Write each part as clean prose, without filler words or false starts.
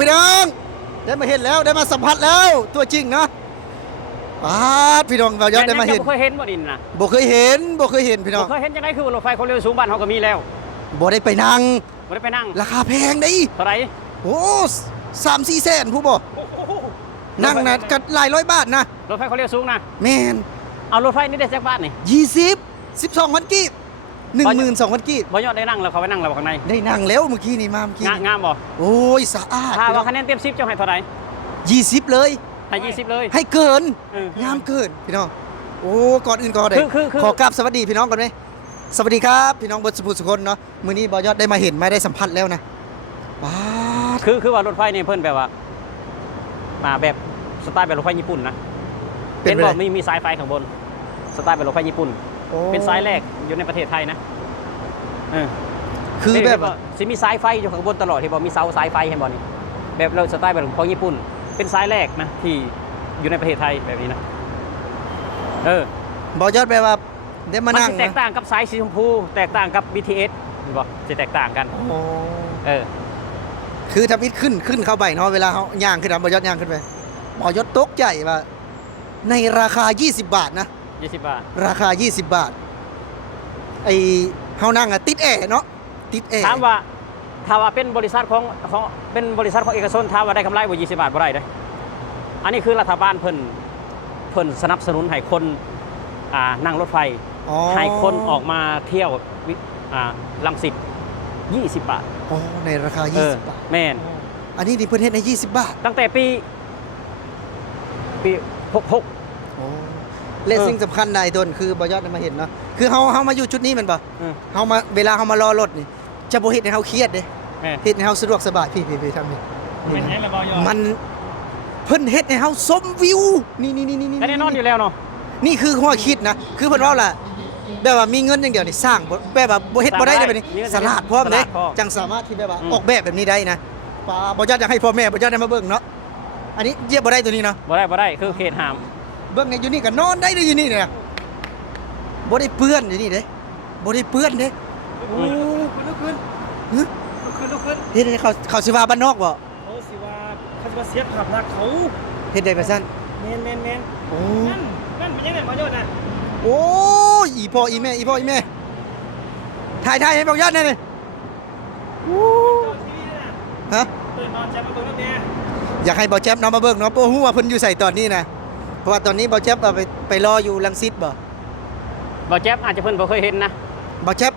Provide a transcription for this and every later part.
พี่น้องได้มาเห็นแล้วได้มาสัมผัสแล้วตัวจริงเนาะพี่น้องบ่ยอดได้มาเห็นบ่เคยเห็นบ่ดินนะบ่เคยเห็นพี่น้องบ่เคยเห็นจังได๋คือรถไฟความเร็วสูงบ้านเฮาก็มีแล้วบ่ได้ไปนั่งบ่ได้ไปนั่งราคาแพงเด้เท่าไหร่โอ้3-4 แสนผู้บ่นั่งนะก็หลายร้อยบาทนะรถไฟความเร็วสูงนะแม่นเอารถไฟนี่ได้จักบาทนี่12,000 กีบ 12,000 กีบบ่ยอดได้นั่งแล้วเขาไปนั่งแล้วข้างในได้นั่งแล้วเมื่อกี้นี่มาเมื่อกี้งามบ่โอ้ยสะอาดถ้าว่าคะแนนเต็ม10เจ้าให้เท่าไหร่20เลยให้20เลยให้เกินงามเกินพี่น้องโอ้ก่อนอื่นก่อนเลยขอกราบสวัสดีพี่น้องก่อนไหมสวัสดีครับพี่น้องเบิร์ดสุภุสุคนเนาะมื้อนี้บ่ยอดได้มาเห็นไม่ได้สัมผัสแล้วนะคือว่ารถไฟนี่เพิ่นแบบว่าแบบสไตล์แบบรถไฟญี่ปุ่นนะเป็นบอกมีสายไฟข้างบนสไตล์แบบรถไฟญี่ปุ่นเป็นสายแรกอยู่ในประเทศไทยนะคือแบบสิมีสายไฟอยู่ข้างบนตลอดที่บอกมีเสาสายไฟเห็นบ่นี่แบบเราสไตล์แบบของญี่ปุ่นเป็นสายแรกนะที่อยู่ในประเทศไทยแบบนี้นะบ่ยอดแปลว่าได้มานั่งแตกต่างกับสายสีชมพูแตกต่างกับ BTS บอกจะแตกต่างกันคือถ้าพิดขึ้นเข้าไปเนาะเวลาเขาย่างขึ้นบ่ยอดย่างขึ้นไปบ่ยอดตกใจว่าในราคา20 บาทนะ20 บาทราคา20 บาทไอเฮานั่งติดแอร์เนาะติดแอร์ถามว่าเป็นบริษัทของเป็นบริษัทของเอกชนถามว่าได้กำไรบ่20 บาทบ่ได้เด้อันนี้คือรัฐบาลเพิ่นสนับสนุนให้คนนั่งรถไฟให้คนออกมาเที่ยวรังสิต20 บาทในราคา20 บาทแม่นอันนี้ดิเพิ่นเฮ็ดใน20 บาทตั้งแต่ปี66และสิ่งสำคัญในต้นคือบ่ยอดมาเห็นเนาะคือเฮามาอยู่จุดนี้มันบ่เฮามาเวลาเฮามารอรถนี่จะบ่เฮ็ดให้เฮาเครียดเด้เฮ็ดให้เฮาสะดวกสบายพี่ทางนี้มันเพิ่นเฮ็ดให้เฮาชมวิวนี่แน่นอนอยู่แล้วเนาะนี่คือหัวคิดนะคือเพิ่นว่าล่ะแบบว่ามีเงินอย่างเดียวนี่สร้างแบบว่าบ่เฮ็ดบ่ได้แบบนี้สลาดพร้อมเด้จังสามารถที่แบบว่าออกแบบนี้ได้นะบ่ยอดอยากให้พ่อแม่บ่ยอดได้มาเบิ่งเนาะอันนี้เหยียบบ่ได้ตัวนี้เนาะบ่ได้คือเขตห้ามเบิ่งอยู่นี่ก็นอนได้อยู่นี่เนี่ยบ่ได้เปื้อนอยู่นี่เด้บ่ได้เปื้อนเด้โอ้ลุกขึ้นเฮ็ดให้เขาสิว่าบ้านนอกบ่เขาสิว่าเสียภาพลักษณ์เขาเฮ็ดได้แบบซั่นแม่นโอ้นั่นเป็นยังไงบ่ยอดน่ะโอ้ยอีพ่ออีแม่ถ่ายให้บ่ยอดแน่นี่โอ้ฮะเปิดนอนแจ๊บมาเบิ่งแน่อยากให้บ่แจ๊บนำมาเบิ่งเนาะบ่ฮู้ว่าเพิ่นอยู่ไสตอนนี้นะเพราะว่าตอนนี้บ่แจ๊บไปรออยู่รังสิตบ่แจ๊บอาจจะเพิ่นบ่เคยเห็นนะบ่แจ๊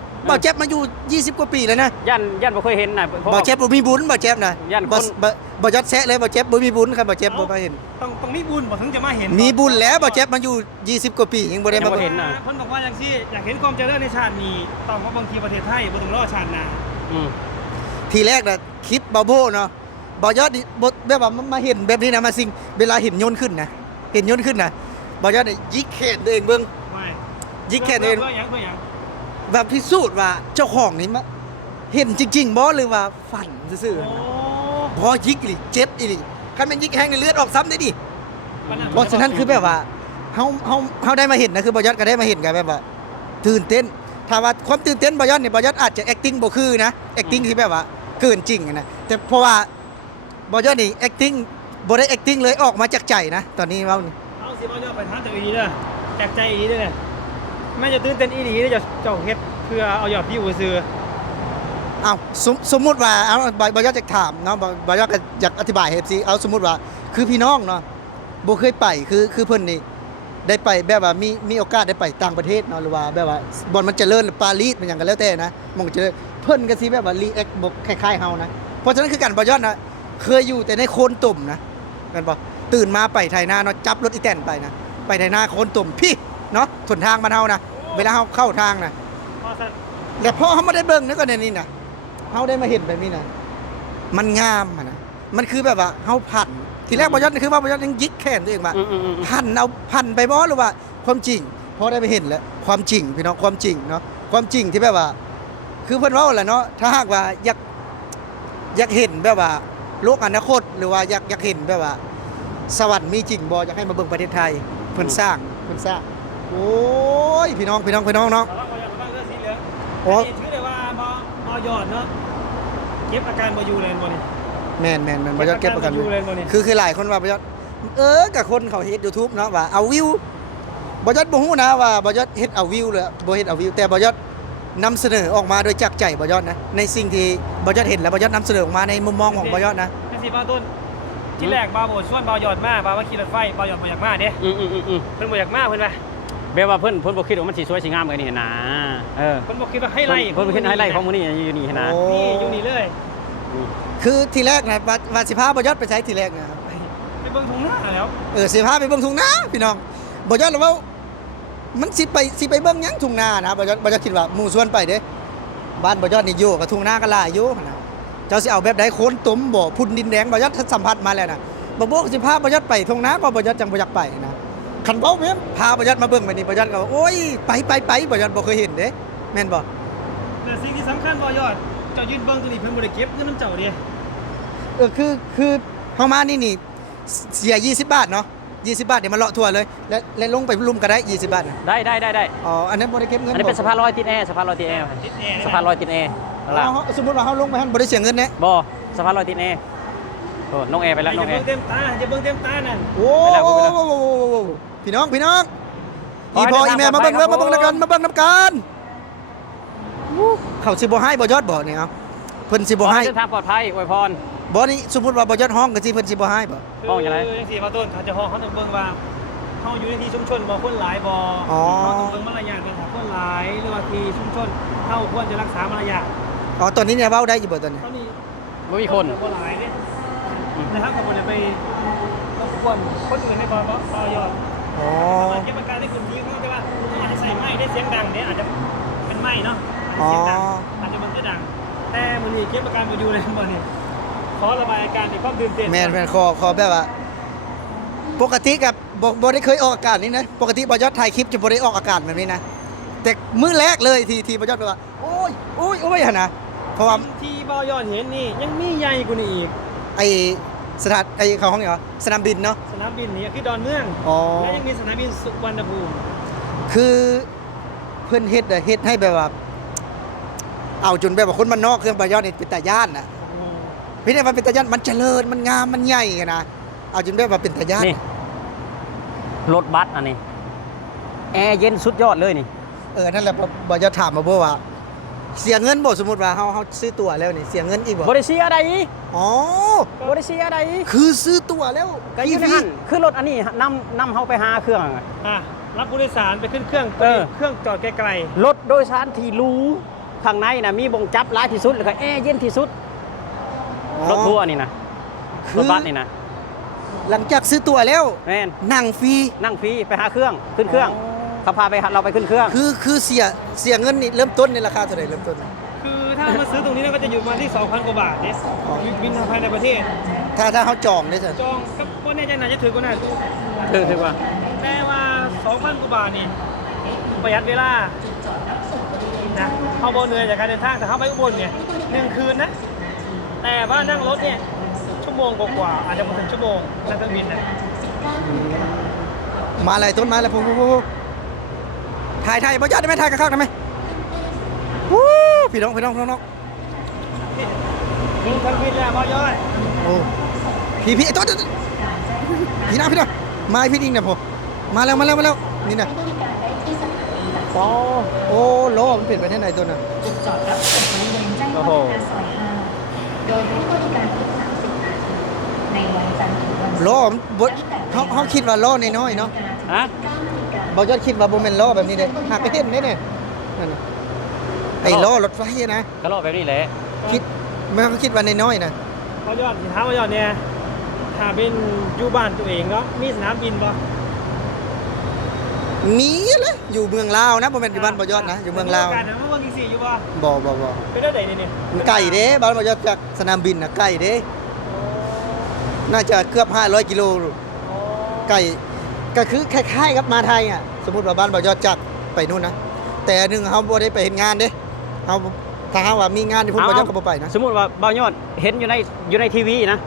บมาอยู่20 กว่าปีแล้วนะย่านบ่เคยเห็นนะบ่แจ๊บบ่มีบุญบ่แจ๊บนะบ่ยอดแซะเลยบ่แจ๊บบ่มีบุญครับบ่แจ๊บบ่มาเห็นต้องมีบุญบ่ถึงจะมาเห็นมีบุญแล้วบ่แจ๊บมาอยู่20 กว่าปียังบ่ได้มาเห็นน่ะเพิ่นบอกว่าจังซี่อยากเห็นความเจริญในชาตินี้ต้องมาเบิ่งที่ประเทศไทยบ่ต้องรอชาติหน้าทีแรกน่ะคิดบ่โบเนาะบ่ยอดแบบว่ามาเห็นแบบนี้นะมาสิ่งเวลาเห็นยนต์ขึ้นนะบ่ยอดยิกแขนตัวเองเบิ่งยิกแขนเองแบบพิสูจน์ว่าเจ้าของนี่มาเห็นจริงๆบ่หรือว่าฝันซื่อๆพอยิกอีหลีเจ็บอีหลีคันแม่นยิกแห้งนี่เลือดออกซ้ำได้ดิเพราะฉะนั้นคือแบบว่าเฮาได้มาเห็นนะคือบ่ยอดก็ได้มาเห็นกันแบบว่าตื่นเต้นถ้าว่าความตื่นเต้นบ่ยอดนี่บ่ยอดอาจจะ acting บ่คือนะ acting ที่แบบว่าเกินจริงนะแต่เพราะว่าบ่ยอดนี่ acting บ่ได้ acting เลยออกมาจากใจนะตอนนี้เว้านี่เอาสิบ่ยอดไปถามตัวอีเด้อจากใจอีเด้อแม่จะตื่นเต้นอีหลีเด้อเจ้าเฮ็ดเพื่อเอายอดวิวซื่อเอาสมมุติว่าเอาบ่ยอดจะถามเนาะบ่ยอดก็อยากอธิบายให้ FC เอาสมมุติว่าคือพี่น้องเนาะบ่เคยไปคือเพิ่นนี่ได้ไปแบบว่ามีโอกาสได้ไปต่างประเทศเนาะหรือว่าแบบว่าบ่อนมันเจริญปารีสมันหยังก็แล้วแต่นะมองเจริญเพิ่นก็สิแบบว่ารีแอคบ่คล้ายๆเฮานะเพราะฉะนั้นคือกันบ่ยอดนะเคยอยู่แต่ในโคนตุ่มนะแม่นบ่ตื่นมาไปไถนาเนาะจับรถอีแตนไปนะไปไถนาโคนตุ่มพี่เนาะถนทางบ้านเฮานะเวลาเฮาเข้าทางนะแล้วพอเฮามาได้เบิ่งนั่นก็ในนี้นะเฮาได้มาเห็นแบบนี้นะมันงามนะมันคือแบบว่าเฮาผันทีแรกบ่ยอดคือว่าบ่ยอดยังยิกแขนตัวเองว่าพันไปบ่หรือว่าความจริงพอได้ไปเห็นแล้วความจริงพี่น้องความจริงเนาะความจริงที่แบบว่าคือเพิ่นเว้าแหละเนาะถ้าหากว่าอยากเห็นแบบว่าโลกอนาคตหรือว่าอยากเห็นแบบว่าสวรรค์มีจริงบ่อยากให้มาเบิ่งประเทศไทยเพิ่นสร้างโอ้ยพี่น้องเนาะโอ้ถือได้ว่าบ่ยอดเนาะเก็บอาการบ่อยู่เลยบ่นี่ แม่นบ่ยอดเก็บประกัน อยู่เลยบ่นี่ คือหลายคนว่าบ่ยอดกับคนเขาเฮ็ด YouTube เนาะว่าเอาวิวบ่ยอดบ่ฮู้นะว่าบ่ยอดเฮ็ดเอาวิวหรือบ่เฮ็ดเอาวิวแต่บ่ยอดนำเสนอออกมาโดยจากใจบ่ยอดนะในสิ่งที่บ่ยอดเห็นแล้วบ่ยอดนำเสนอออกมาในมุมมองของบ่ยอดนะ จังซี่บ่าวต้นที่แรกบ่าวโบชวนบ่าวยอดมาบ่าวว่าขี่รถไฟบ่าวยอดบ่อยากมาเด้ อืม เพิ่นบ่อยากมาเพิ่นว่า แบบว่าเพิ่นบ่คิดว่ามันสิสวยสิงามกันนี่นะเ เพิ่นบ่คิดว่าให้ไล่ เพิ่นบ่คิดให้ไล่ของมื้อนี้อยู่นี่นะ โอ้ นี่อยู่นี่เลย คือทีแรกนะว่าสิพาบ่ยอดไปใช้ทีแรกนะครับ ไปเบิ่งทุ่งนาแล้ว สิพาไปเบิ่งทุ่งนาพี่น้องบ่ยอดแล้วว่ามันสิไปเบิ่งหยังทุ่งนานะบ่ยอดคิดว่าหมู่ชวนไปเด้บ้านบ่ยอดนี่อยู่กับทุ่งนาก็หลายอยู่นะเจ้าสิเอาแบบใดโคนตุ่มบ่พุ่นดินแดงบ่ยอดสัมผัสมาแล้วนะบ่สิพาบ่ยอดไปทุ่งนาก็บ่ยอดจังบ่อยากไปนะคันเว้าแม่นพาบ่ยอดมาเบิ่งไปนี่บ่ยอดก็ว่าโอ้ยไปบ่ยอดบ่เคยเห็นเด้แม่นบ่ แต่สิ่งที่สำคัญบ่าวยอดเจ้ายืนเบิ่งตัวนี้เพิ่นบ่ได้เก็บเงินน้ำเจ้าเด้ คือเฮามานี่เสีย20 บาทเนาะ20 บาทเดี๋ยวมาเลาะทั่วเลยและลงไปลุมก็ได้20 บาทนะ ได้ อ๋ออันนั้นบ่ได้เก็บเงิน อันนี้เป็นสะพานลอยติดแอร์สะพานลอยติดแอร์ ติดแอร์ สะพานลอยติดแอร์นั่นล่ะ สมมุติว่าเฮาลงไปหั่นบ่ได้เสียเงินแน่ บ่สะพานลอยติดแอร์โอ้น้องแอร์ไปแล้วน้องแอ อย่า ร์ เบิ่งเต็มตาอย่าเบิ่งเต็มตานั่น โอ้ ไปแล้วไปแล้ว พี่น้องอีพ่ออีแม่มาเบิ่งนำกันเขาสิบ่ให้บ่ยอดบ่เนี่ยเอาเพิ่นสิบ่ให้ เดินทางปลอดภัยอวยพร บ่นี่สมมุติว่าบ่ยอดห้องก็สิเพิ่นสิบ่ให้บ่ ห้องอย่างไร จังซี่บ่าวต้นเขาจะห้องเขาต้องเบิ่งว่าเฮาอยู่ในที่ชุมชนบ่คนหลายบ่เขาต้องเบิ่งมารยาทเป็นถ้าคนหลายหรือว่าที่ชุมชนเฮาควรจะรักษามารยาท อ๋อตอนนี้เนี่ยเว้าได้อยู่บ่ตอนนี้ ตอนนี้ บ่มีคน บ่หลายเด้นะครับก็บ่ได้ไปรบกวนคนอื่นให้บ่ยอด อ๋อ เก็บอาการได้คุณดีเขาแต่ว่าอาจจะใส่ไม้ได้เสียงดังเนี่ยอาจจะเป็นไม้เนาะเสียงดังอาจจะมันก็ดังแต่มื้อนี้เก็บอาการบ่อยู่เลยบ่นี่ขอระบายอาการในความตื่นเต้น แม่นขอแบบว่า ปกติกับบ่ได้เคยออกอากาศนี่นะปกติบ่ยอดถ่ายคลิปจะบ่ได้ออกอากาศแบบนี้นะแต่มื้อแรกเลยที่บ่ยอดว่าโอ้ยหั่นนะเพราะว่า ที่บ่ยอดเห็นนี่ยังมีใหญ่กว่านี้อีก ไอ้เขาห้องหยังวะสนามบินเนาะ สนามบินนี่คือดอนเมือง อ๋อ และยังมีสนามบินสุวรรณภูมิ คือเพิ่นเฮ็ดให้แบบว่า เอาจนแบบว่าคนมันนอกเครื่องบ่ยอดนี่เป็นตาย่านน่ะพี่เนี่ยมันเป็นตาย่านมันเจริญมันงามมันใหญ่นะเอาจนแบบว่าเป็นตาย่าน นี่รถบัสอันนี้แอร์เย็นสุดยอดเลยนี่ นั่นแหละบ่ยอดถามมาบ่ว่า เสียเงินบ่สมมุติว่าเฮาซื้อตั๋วแล้วนี่เสียเงินอีกบ่ บ่ได้เสียอะไร อ๋อ บ่ได้เสียอะไร คือซื้อตั๋วแล้ว ก็อยู่ในหันคือรถอันนี้นำเฮาไปหาเครื่องอะ รับผู้โดยสารไปขึ้นเครื่อง เครื่องจอดไกล รถโดยสารที่หรูข้างในน่ะมีบ่งจับหลายที่สุดแล้วก็แอร์เย็นที่สุดรถทัวร์นี่นะรถบัสนี่นะ หลังจากซื้อตั๋วแล้ว แม่น นั่งฟรี นั่งฟรีไปหาเครื่องขึ้นเครื่องเขาพาไปเราไปขึ้นเครื่อง คือเสียเงินนี่เริ่มต้นในราคาเท่าไหร่เริ่มต้น ๆคือถ้ามาซื้อตรงนี้ก็จะอยู่ประมาณที่ 2,000 กว่าบาทเนี่ยบินทางภายในประเทศ ถ้าเฮาจองได้ซั่น จองก็บ่แน่ใจน่าจะถือกว่านั้น ถือว่า แต่ว่า 2,000 กว่าบาทนี่ประหยัดเวลานะเขาบ่เหนื่อยจากการเดินทางแต่เขาไปอุบลเนี่ย1 คืนนะ แต่ว่านั่งรถเนี่ยชั่วโมงกว่าๆอาจจะมาถึงชั่วโมงนั่งเครื่องบินนะ มาอะไรต้นไม้อะไรถ่ายบ่ยอดได้ไหมถ่ายข้างๆได้ไหมวู้พี่น้อง ถึงเครื่องบินแล้วพอยอด โอ้พี่ต้นพี่น้ามาพี่ดิงเนี่ยผมมาแล้วนี่นะโอ้โลมันเปลี่ยนไปที่ไหนตัวน่ะ จุดจอดรับส่งบริเวณแจ้งวัฒนาซอย5โดยให้บริการทุก30ในวันจันทร์ถึงวันศุกร์ โลมันบ่เฮาคิดว่าโลน้อยๆเนาะ ฮะ บ่ยอดคิดว่าบ่แม่นโลแบบนี้เด้หากไปเห็นเด้เนี่ยนั่นน่ะไอ้โลรถไฟนะ ก็รอแบบนี้แหละ คิดเมื่อเขาคิดว่าน้อยๆนะ พอยอดสิถามพอยอดเนี่ยถ้าเป็นอยู่บ้านตัวเองเนาะมีสนามบินบ่ มีเลยอยู่เมืองลาวนะบ่แม่นอยู่บ้านบ่ยอดนะอยู่เมืองลาว การนะเมืองที่4อยู่บ่ บ่ ไปได้ไหนนี่ มันไก่เด้บ้านบ่ยอดจากสนามบินน่ะไก่เด้น่าจะเกือบ500กิโลไก่ก็คือคล้ายๆกับมาไทยอ่ะสมมุติว่าบ้านบ่ยอดจากไปนู่นนะแต่หนึงเฮาบ่ได้ไปเฮ็ดงานเด้เฮาถ้าหากว่ามีงานที่พุ่นบ่ยอดก็บ่ไปนะ สมมุติว่าบ่าวยอดเห็นอยู่ในทีวีนะ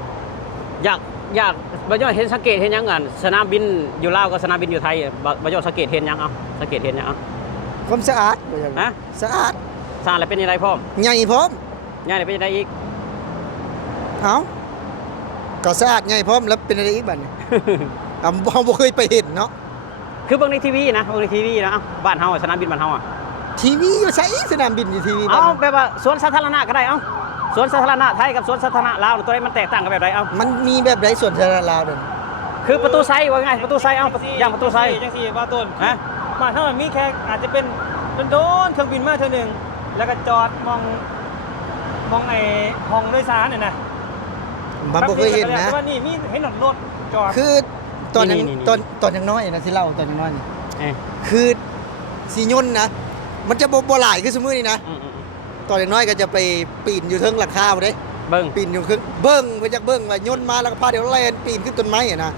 อยากบ่าวยอดเห็นสังเกตเห็นหยังกันสนามบินอยู่ลาวกับสนามบินอยู่ไทยบ่าวยอดสังเกตเห็นหยังเอาสังเกตเห็นหยังเอา ความสะอาดบ่ยอด ฮะ สะอาด สร้างแล้วเป็นยังไงพร้อม ใหญ่พร้อม ง่ายเลยเป็นยังไงอีก เอ้า ก็สะอาดไงพร้อมแล้วเป็นอะไรอีกบัดนี้ เราบ่เคยไปเห็นเนาะ คือเบิ่งในทีวีนะเบิ่งในทีวีนะเอ้าบ้านเฮาอะสนามบินบ้านเฮาอ่ะ ทีวีอยู่ใช้สนามบินอยู่ทีวี เอาแบบว่าสวนสาธารณะก็ได้เอ้าสวนสาธารณะไทยกับสวนสาธารณะลาวตัวใดมันแตกต่างกันแบบใดเอ้า มันมีแบบใดส่วนสาธารณะลาวเด้อ คือประตูไซว่าไงประตูไซเอ้าอย่างประตูไซ จังสี่บาต้น ฮะ บ้านเท่ามันมีแค่อาจจะเป็นโดนเครื่องบินมาเท่านึงแล้วก็จอดมองไอ้ห้องโดยสารเนี่ยนะ มันบ่เคยเห็นนะ แต่ว่านี่มีเห็นรถจอด คือตอนยัง นี่ ตอนยังน้อยนะที่เล่าตอนยังน้อยนี่ เอ้ย คือสียนต์นะ มันจะบ่หลายคือสมมุตินี่นะ อืม ตอนยังน้อยก็จะไปปีนอยู่เทิงหลังคาบ่ได้ เบิ่ง ปีนอยู่คือเบิ้งไปจากเบิ้งว่ายนต์มาแล้วก็พาเดี๋ยวแล่นปีนขึ้นต้นไม้อะนะ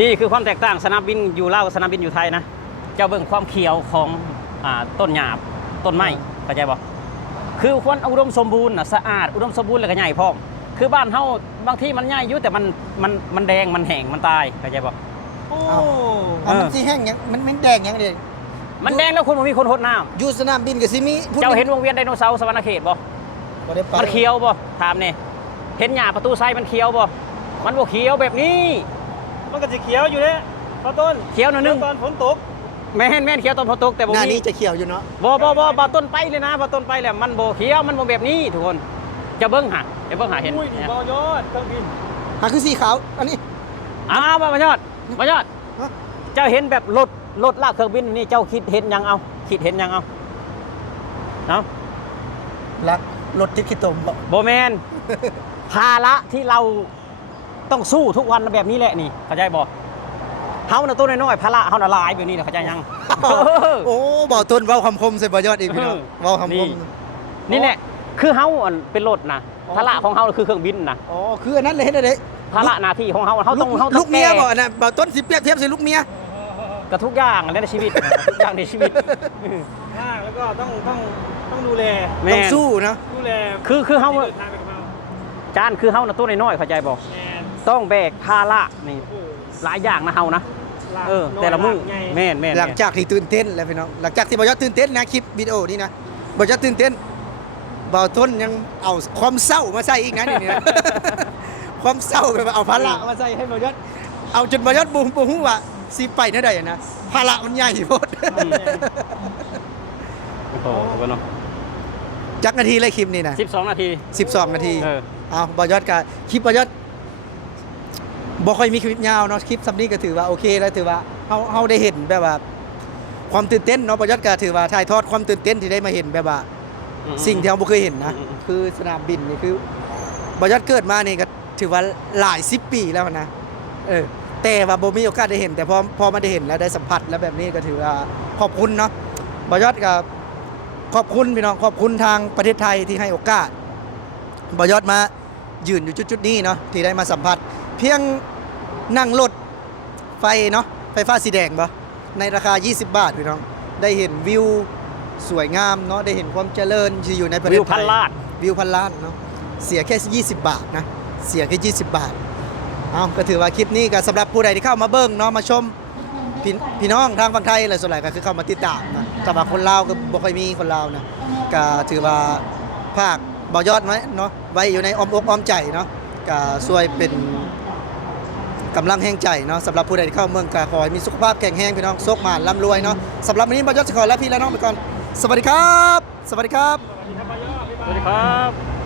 นี่คือความแตกต่างสนามบินอยู่ลาวกับสนามบินอยู่ไทยนะเจ้าเบิ่งความเขียวของต้นหญ้าต้นไม้เข้าใจบ่คือควรอุดมสมบูรณ์น่ะสะอาดอุดมสมบูรณ์แล้วก็ใหญ่พร้อมคือบ้านเฮาบางทีมันใหญ่อยู่แต่มันแดงมันแห้งมันตายเข้าใจบ่ โอ้ เอามันสิแห้งหยังมันแดงหยังเด้ มันแดงแล้วคุณบ่มีคนหดน้ำ อยู่สนามบินก็สิมีผู้ เจ้าเห็นวงเวียนไดโนเสาร์สวรรณเขตบ่ บ่ได้ไป มันเขียวบ่ถามนี่เห็นหญ้าประตูไซมันเขียวบ่มันบ่เขียวแบบนี้ มันก็จะเขียวอยู่เลยบาต้น เขียวหน่อยนึง ตอนฝนตก แม่นเขียวตอนฝนตกแต่บ่ หน้า มี นี้จะเขียวอยู่เนาะ บ่ต้นไปเลยนะบ่ต้นไปแล้วมันบ่เขียวมันบ่แบบนี้ทุกคนจะเบิ่งหาเดี๋ยวเบิ่งหาเห็น อุ้ยนี่บอยอดเครื่องบิน หาคือสีขาวอันนี้ อ้าวบ่ยอด ฮะ เจ้าเห็นแบบรถลากเครื่องบินนี่เจ้าคิดเห็นยังเอาคิดเห็นยังเอาเนาะ ลักรถทิศขี้ตมบ่ บ่แม่น ภาระที่เราต้องสู้ทุกวันแบบนี้แหละนี่เข้าใจบ่เฮาน่ะตัวน้อยๆภาระเฮาน่ะหลายแบบนี้น่ะเข้าใจยัง โอ้เบาต้นเว้าคำคมใส่บ่ยอดอีกพี่น้องเว้าคำคม นี่แหละคือเฮาอันเป็นรถนะภาระของเฮาคือเครื่องบินนะ อ๋อคืออันนั้นเลยเฮ็ดได้ ภาระหน้าที่ของเฮาต้อง ลูกเมีย แก้ บ่อันน่ะเบาต้นสิเปรียบเทียบใส่ลูกเมีย กับทุกอย่างในชีวิตทุกอย่างในชีวิต มากแล้วก็ต้องดูแล แม่ ต้อง น สู้เนาะ ดูแล คือเฮา ที่ดินทางไปกับเรา จานคือเฮาน่ะตัวน้อยๆเข้าใจบ่ แมน ต้องแบกภาระนี่ โอ้โห หลายอย่างนะเฮานะ ลาก แต่ละมือ ลากไง แม่น หลังจากที่ตื่นเต้นแล้วพี่น้องหลังจากที่บ่ยอดตื่นเต้นนะคลิปวิดีโอนี้นะบ่ยอดตื่นเต้นเบาต้นยังเอาความเศร้ามาใส่อีกนะนี่นะ ความเศร้าแบบว่าเอาภาระมาใส่ให้บ่ยอดเอาจนบ่ยอดบ่ฮู้ว่าสิไปแนวใดอะนะภาระมันใหญ่โพด โอ้โหเนาะ จักนาทีเลยคลิปนี้นะ 12 นาที 12 นาที เออ เอาบ่ยอดก็คลิปบ่ยอดบ่ค่อยมีคลิปยาวเนาะคลิปสำนี้ก็ถือว่าโอเคแล้วถือว่าเฮาได้เห็นแบบว่า ความตื่นเต้นเนาะบ่ยอดก็ถือว่าถ่ายทอดความตื่นเต้นที่ได้มาเห็นแบบว่า สิ่งที่เราบ่เคยเห็นนะ คือสนามบินนี่คือบอยอดเกิดมานี่ก็ถือว่าหลาย10 ปีแล้วนะแต่ว่าบ่มีโอกาสได้เห็น แต่พอมาได้เห็นแล้วได้สัมผัสแล้วแบบนี้ก็ถือว่าขอบคุณเนาะบอยอดก็ขอบคุณพี่น้องขอบคุณทางประเทศไทยที่ให้โอกาสบอยอดมายืนอยู่จุดๆนี้เนาะที่ได้มาสัมผัส เพียงนั่งรถไฟเนาะไฟฟ้าสีแดงบ่ในราคา 20 บาทพี่น้องได้เห็นวิวสวยงามเนาะได้เห็นความเจริญที่อยู่ในประเทศไทย วิวพันล้าน วิวพันล้านเนาะเสียแค่20 บาทนะเสียแค่20 บาทเอาก็ถือว่าคลิปนี้ก็สำหรับผู้ใดที่เข้ามาเบิ่งเนาะมาชมพี่น้องทางฝั่งไทยอะไรส่วนใหญ่ก็คือเข้ามาติดตามนะแต่ว่าคนลาวก็บ่ค่อยมีคนลาวนะก็ถือว่าภาคบ่ยอดไว้เนาะไว้อยู่ในอ้อมอกอ้อมใจเนาะก็ช่วยเป็นกำลังแห่งใจเนาะสำหรับผู้ใดที่เข้าเมืองก็ขอให้มีสุขภาพแข็งแรงพี่น้องโชคหมานร่ำรวยเนาะสำหรับวันนี้บ่ยอดจะขอลาพี่และน้องไปก่อนสวัสดีครับ สวัสดีครับ สวัสดีครับบอยอดบ๊ายบาย สวัสดีครับ